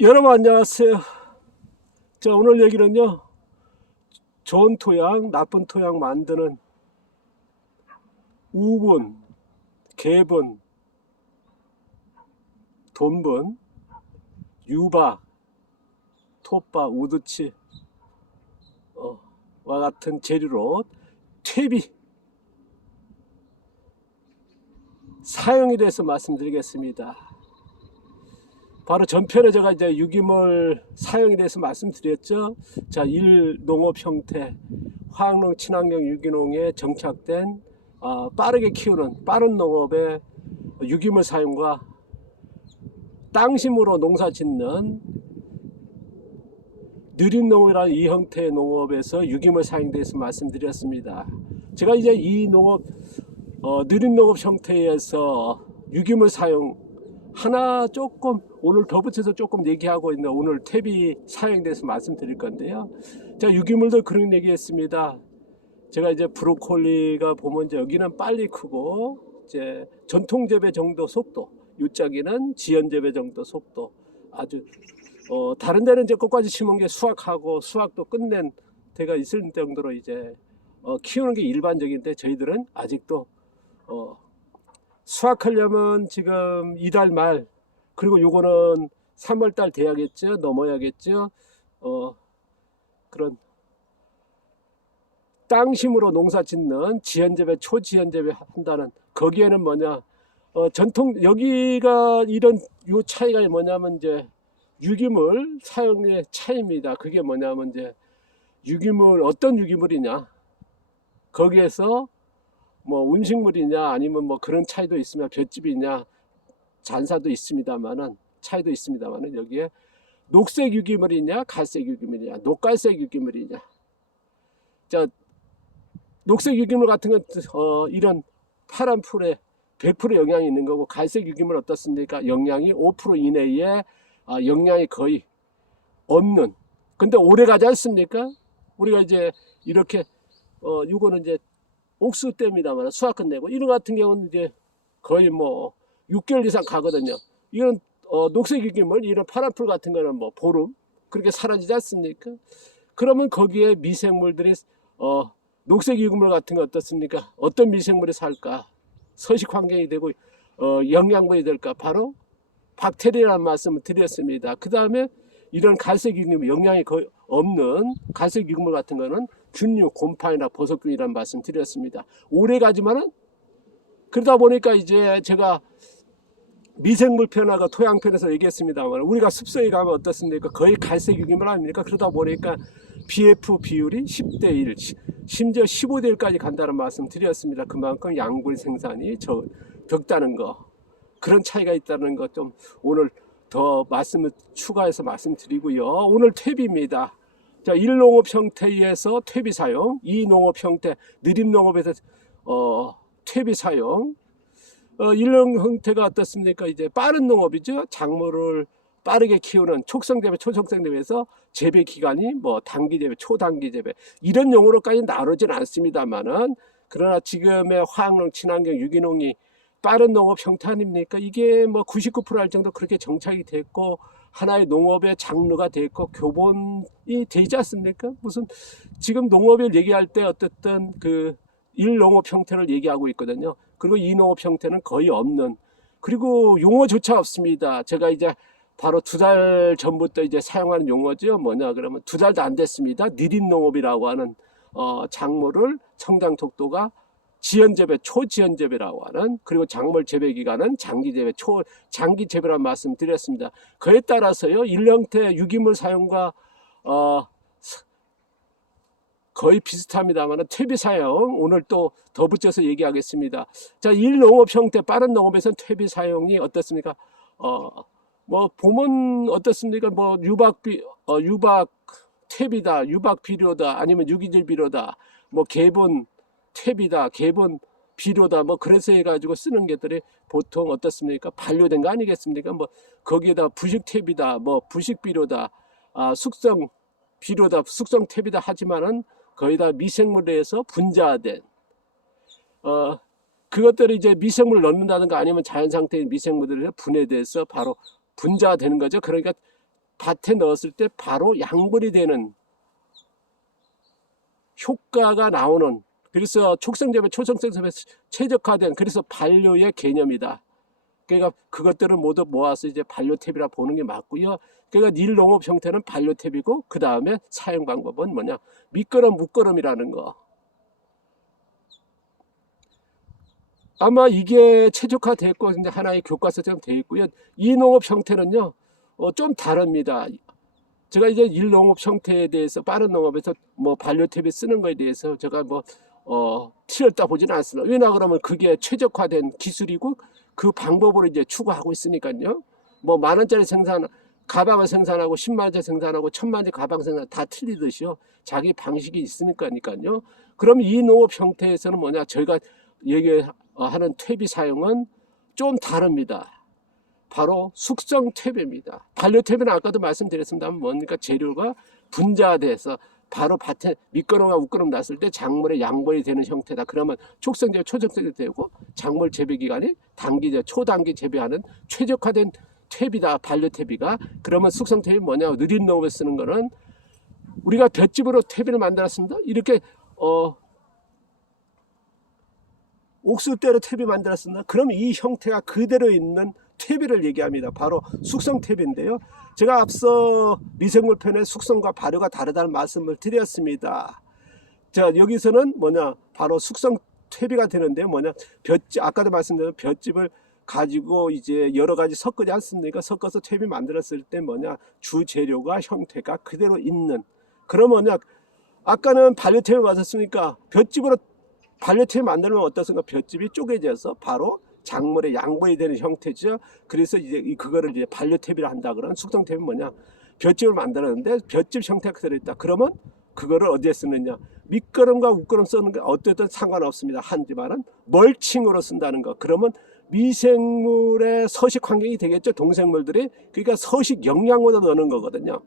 여러분 안녕하세요. 자, 오늘 얘기는요, 좋은 토양, 나쁜 토양 만드는 우분, 개분, 돈분, 유박, 톱밥, 우두치 와 같은 재료로 퇴비 사용에 대해서 말씀드리겠습니다. 바로 전편에 제가 이제 유기물 사용에 대해서 말씀드렸죠. 자, 1농업 형태, 화학농, 친환경 유기농에 정착된 빠르게 키우는 빠른 농업의 유기물 사용과 땅심으로 농사 짓는 느린 농업이라는 이 형태의 농업에서 유기물 사용에 대해서 말씀드렸습니다. 제가 이제 이 농업, 느린 농업 형태에서 유기물 사용 하나 조금 오늘 덧붙여서 조금 얘기하고 있는 오늘 퇴비 사용에 대해서 말씀드릴 건데요. 자, 유기물도 그런 얘기했습니다. 제가 이제 브로콜리가 보면 이제 여기는 빨리 크고 이제 전통 재배 정도 속도, 요짝이는 지연 재배 정도 속도, 아주 다른 데는 이제 꽃가지 심은 게 수확하고 수확도 끝낸 데가 있을 정도로 이제 키우는 게 일반적인데 저희들은 아직도 수확하려면 지금 이달 말, 그리고 요거는 3월 달 돼야겠죠. 넘어야겠죠. 그런 땅심으로 농사 짓는 지연재배, 초지연재배 한다는, 거기에는 뭐냐, 전통, 여기가 이런 요 차이가 뭐냐면 이제 유기물 사용의 차이입니다. 그게 뭐냐면 이제 유기물, 어떤 유기물이냐, 거기에서 뭐 음식물이냐 아니면 뭐 그런 차이도 있으면 볏짚이냐 잔사도 있습니다만은 차이도 있습니다만은 여기에 녹색 유기물이냐 갈색 유기물이냐 녹갈색 유기물이냐. 자, 녹색 유기물 같은 건 이런 파란 풀에 100% 영향이 있는 거고, 갈색 유기물 어떻습니까? 영양이 5% 이내에 영양이 거의 없는. 근데 오래 가지 않습니까? 우리가 이제 이렇게 이거는 이제 옥수 때입니다만 수확 끝내고, 이런 같은 경우는 이제 거의 뭐 6개월 이상 가거든요. 이런 녹색 유기물, 이런 파란 풀 같은 거는 뭐 보름 그렇게 사라지지 않습니까? 그러면 거기에 미생물들이 녹색 유기물 같은 거 어떻습니까? 어떤 미생물이 살까? 서식 환경이 되고 영양분이 될까? 바로 박테리아라는 말씀을 드렸습니다. 그 다음에 이런 갈색 유기물, 영양이 거의 없는 갈색 유기물 같은 거는 균류, 곰팡이나 버섯균이라는 말씀 드렸습니다. 오래 가지만은, 그러다 보니까 이제 제가 미생물 편하고 토양 편에서 얘기했습니다만, 우리가 습성에 가면 어떻습니까? 거의 갈색 유기물 아닙니까? 그러다 보니까 BF 비율이 10대 1, 심지어 15대 1까지 간다는 말씀 드렸습니다. 그만큼 양분 생산이 적다는 거, 그런 차이가 있다는 것 좀 오늘 더 말씀을 추가해서 말씀드리고요. 오늘 퇴비입니다. 자, 1농업 형태에서 퇴비 사용, 2농업 형태, 느림 농업에서 퇴비 사용. 1농업 형태가 어떻습니까? 이제 빠른 농업이죠. 작물을 빠르게 키우는 촉성 재배, 초촉성 재배에서 재배 기간이 뭐 단기 재배, 초단기 재배 이런 용어로까지 나누진 않습니다만은, 그러나 지금의 화학농, 친환경, 유기농이 빠른 농업 형태 아닙니까? 이게 뭐 99%할 정도 그렇게 정착이 됐고 하나의 농업의 장르가 됐고 교본이 되지 않습니까? 무슨 지금 농업을 얘기할 때 어쨌든 그 1농업 형태를 얘기하고 있거든요. 그리고 2농업 형태는 거의 없는, 그리고 용어조차 없습니다. 제가 이제 바로 2달 전부터 이제 사용하는 용어죠. 뭐냐 그러면 2달도 안 됐습니다. 느린 농업이라고 하는 작물을 성장 속도가 지연재배, 초지연재배라고 하는, 그리고 작물 재배 기간은 장기재배, 초장기재배라는 말씀 드렸습니다. 그에 따라서요, 1형태 유기물 사용과 거의 비슷합니다만 퇴비 사용 오늘 또 덧붙여서 얘기하겠습니다. 자, 1농업 형태 빠른 농업에서는 퇴비 사용이 어떻습니까? 뭐 보면 어떻습니까? 뭐 유박 퇴비다, 유박 비료다, 아니면 유기질 비료다, 뭐 개분 퇴비다, 개분 비료다, 뭐 그래서 해가지고 쓰는 것들이 보통 어떻습니까? 반려된 거 아니겠습니까? 뭐 거기에다 부식 퇴비다, 뭐 부식 비료다, 숙성 비료다, 숙성 퇴비다 하지만은 거의 다 미생물에서 분자된 그것들이 이제 미생물을 넣는다든가 아니면 자연 상태의 미생물들이 분해돼서 바로 분자되는 거죠. 그러니까 밭에 넣었을 때 바로 양분이 되는 효과가 나오는, 그래서 촉성재배 초청성재배 최적화된, 그래서 반려의 개념이다. 그러니까 그것들을 모두 모아서 이제 반려탭이라 보는 게 맞고요. 그러니까 일농업 형태는 반려탭이고, 그 다음에 사용 방법은 뭐냐, 밑거름 묶거름이라는 거. 아마 이게 최적화됐고 이제 하나의 교과서처럼 되어 있고요. 이 농업 형태는요 좀 다릅니다. 제가 이제 일농업 형태에 대해서, 빠른 농업에서 뭐 반려탭이 쓰는 거에 대해서 제가 뭐 틀렸다 보지는 않습니다. 왜냐 그러면 그게 최적화된 기술이고 그 방법으로 이제 추구하고 있으니까요. 뭐 10,000원짜리 생산 가방을 생산하고 10만원짜리 생산하고 1,000만원짜리 가방 생산 다 틀리듯이요. 자기 방식이 있으니까요. 그럼 이 농업 형태에서는 뭐냐, 저희가 얘기하는 퇴비 사용은 좀 다릅니다. 바로 숙성 퇴비입니다. 반려 퇴비는 아까도 말씀드렸습니다만 뭡니까, 재료가 분자돼서 바로 밭에 밑거름과 웃거름 났을 때 작물의 양분이 되는 형태다. 그러면 촉성제, 초적성제 되고 작물 재배 기간이 단기, 초단기 재배하는 최적화된 퇴비다. 반려 퇴비가. 그러면 숙성 퇴비 뭐냐, 느린 농업에 쓰는 거는 우리가 볏짚으로 퇴비를 만들었습니다. 이렇게 옥수대로 퇴비 만들었습니다. 그럼 이 형태가 그대로 있는 퇴비를 얘기합니다. 바로 숙성 퇴비인데요. 제가 앞서 미생물 편의 숙성과 발효가 다르다는 말씀을 드렸습니다. 자, 여기서는 뭐냐, 바로 숙성 퇴비가 되는데요. 뭐냐, 볏짚, 아까도 말씀드린 볏짚을 가지고 이제 여러 가지 섞지 않습니까? 섞어서 퇴비 만들었을 때 뭐냐, 주 재료가 형태가 그대로 있는. 그럼 뭐냐, 아까는 반려 퇴비 맞았으니까 볏짚으로 반려탭 만들면 어떻습니까? 볏짚이 쪼개져서 바로 작물의 양분이 되는 형태죠. 그래서 이제 그거를 이제 반려탭이라 한다. 그러면 숙성탭이 뭐냐? 볏짚을 만들었는데 볏짚 형태가 그대로 있다. 그러면 그거를 어디에 쓰느냐? 밑거름과 웃거름 쓰는 게 어쨌든 상관없습니다. 하지만은 멀칭으로 쓴다는 거. 그러면 미생물의 서식 환경이 되겠죠. 동생물들이. 그러니까 서식 영양으로 넣는 거거든요.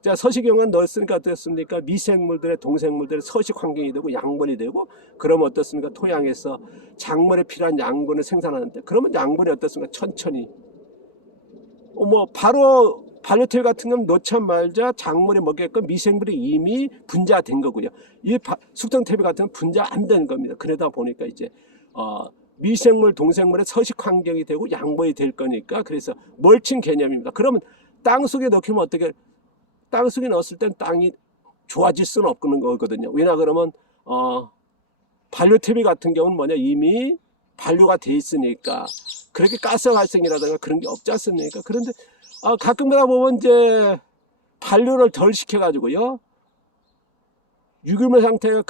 자, 서식 영양 넣었으니까 어떻습니까? 미생물들의, 동생물들의 서식 환경이 되고 양분이 되고, 그러면 어떻습니까? 토양에서 작물에 필요한 양분을 생산하는데, 그러면 양분이 어떻습니까? 천천히 뭐 바로 반려퇴비 같은 경우는 넣자 말자 작물에 먹게끔 미생물이 이미 분자된 거고요. 이 숙성퇴비 같은 경우는 분자 안 된 겁니다. 그러다 보니까 이제 미생물, 동생물의 서식 환경이 되고 양분이 될 거니까, 그래서 멀칭 개념입니다. 그러면 땅 속에 넣히면 어떻게, 땅 속에 넣었을 땐 땅이 좋아질 수는 없는 거거든요. 왜냐 그러면 반려퇴비 같은 경우는 뭐냐, 이미 반려가 돼 있으니까 그렇게 가스 발생이라든가 그런 게 없지 않습니까? 그런데 가끔가다 보면 이제 반려를 덜 시켜가지고요, 유기물 상태가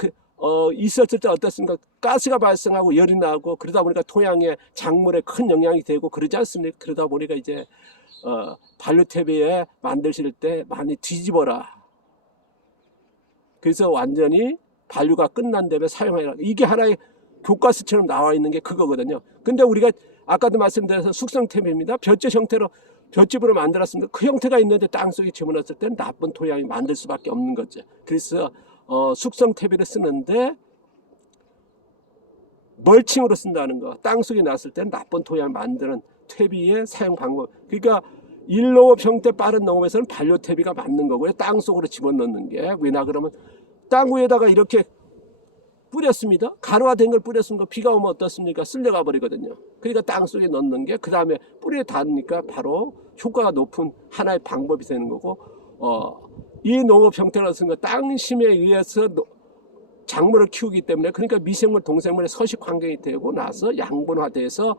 있었을 때 어떻습니까? 가스가 발생하고 열이 나고, 그러다 보니까 토양에 작물에 큰 영향이 되고 그러지 않습니까? 그러다 보니까 이제 반려퇴비에 만드실 때 많이 뒤집어라. 그래서 완전히 반려가 끝난 다음에 사용하라. 이게 하나의 교과서처럼 나와 있는 게 그거거든요. 근데 우리가 아까도 말씀드려서 숙성퇴비입니다. 볏짚 형태로, 볏짚으로 만들었습니다. 그 형태가 있는데 땅속에 집어넣었을 때는 나쁜 토양이 만들 수밖에 없는 거죠. 그래서 숙성퇴비를 쓰는데 멀칭으로 쓴다는 거. 땅속에 놨을 때는 나쁜 토양을 만드는 퇴비의 사용 방법. 그러니까 일농업 형태 빠른 농업에서는 반려퇴비가 맞는 거고요. 땅속으로 집어넣는 게. 왜냐 그러면 땅 위에다가 이렇게 뿌렸습니다. 가루화된 걸 뿌렸으니까 비가 오면 어떻습니까? 쓸려가 버리거든요. 그러니까 땅속에 넣는 게, 그 다음에 뿌리에 닿으니까 바로 효과가 높은 하나의 방법이 되는 거고, 이 농업 형태라는 건 땅심에 의해서 작물을 키우기 때문에, 그러니까 미생물, 동생물의 서식 환경이 되고 나서 양분화돼서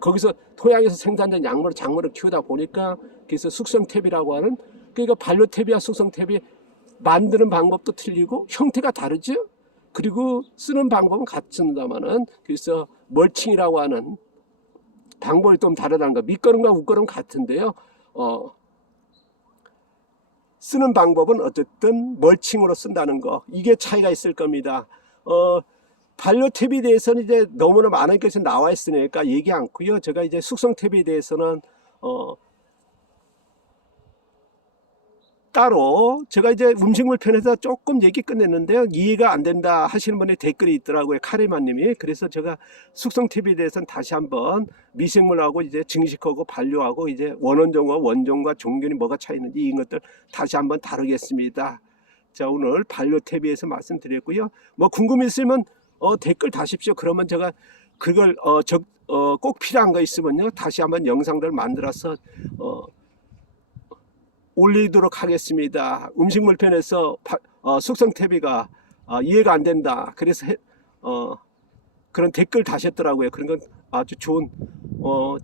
거기서 토양에서 생산된 약물을, 작물을 키우다 보니까, 그래서 숙성퇴비라고 하는, 그러니까 반려퇴비와 숙성퇴비 만드는 방법도 틀리고 형태가 다르죠. 그리고 쓰는 방법은 같습니다만은, 그래서 멀칭이라고 하는 방법이 좀 다르다는 거. 밑거름과 웃거름 같은데요. 쓰는 방법은 어쨌든 멀칭으로 쓴다는 거. 이게 차이가 있을 겁니다. 반려퇴비에 대해서는 이제 너무나 많은 것이 나와 있으니까 얘기 않고요. 제가 이제 숙성퇴비에 대해서는 따로 제가 이제 음식물 편에서 조금 얘기 끝냈는데요. 이해가 안 된다 하시는 분의 댓글이 있더라고요. 카리마님이. 그래서 제가 숙성TV에 대해서는 다시 한번 미생물하고 이제 증식하고 반려하고 이제 원원종과 원종과 종균이 뭐가 차이 있는지 이런 것들 다시 한번 다루겠습니다. 자, 오늘 반려TV에서 말씀드렸고요. 뭐 궁금 있으면 댓글 다십시오. 그러면 제가 그걸 꼭 필요한 거 있으면요 다시 한번 영상들 만들어서 올리도록 하겠습니다. 음식물 편에서 숙성TV가 이해가 안 된다. 그래서 그런 댓글 다셨더라고요. 그런 건 아주 좋은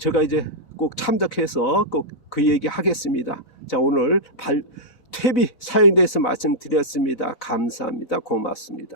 제가 이제 꼭 참작해서 꼭 그 얘기 하겠습니다. 자, 오늘 TV 사용에 대해서 말씀드렸습니다. 감사합니다. 고맙습니다.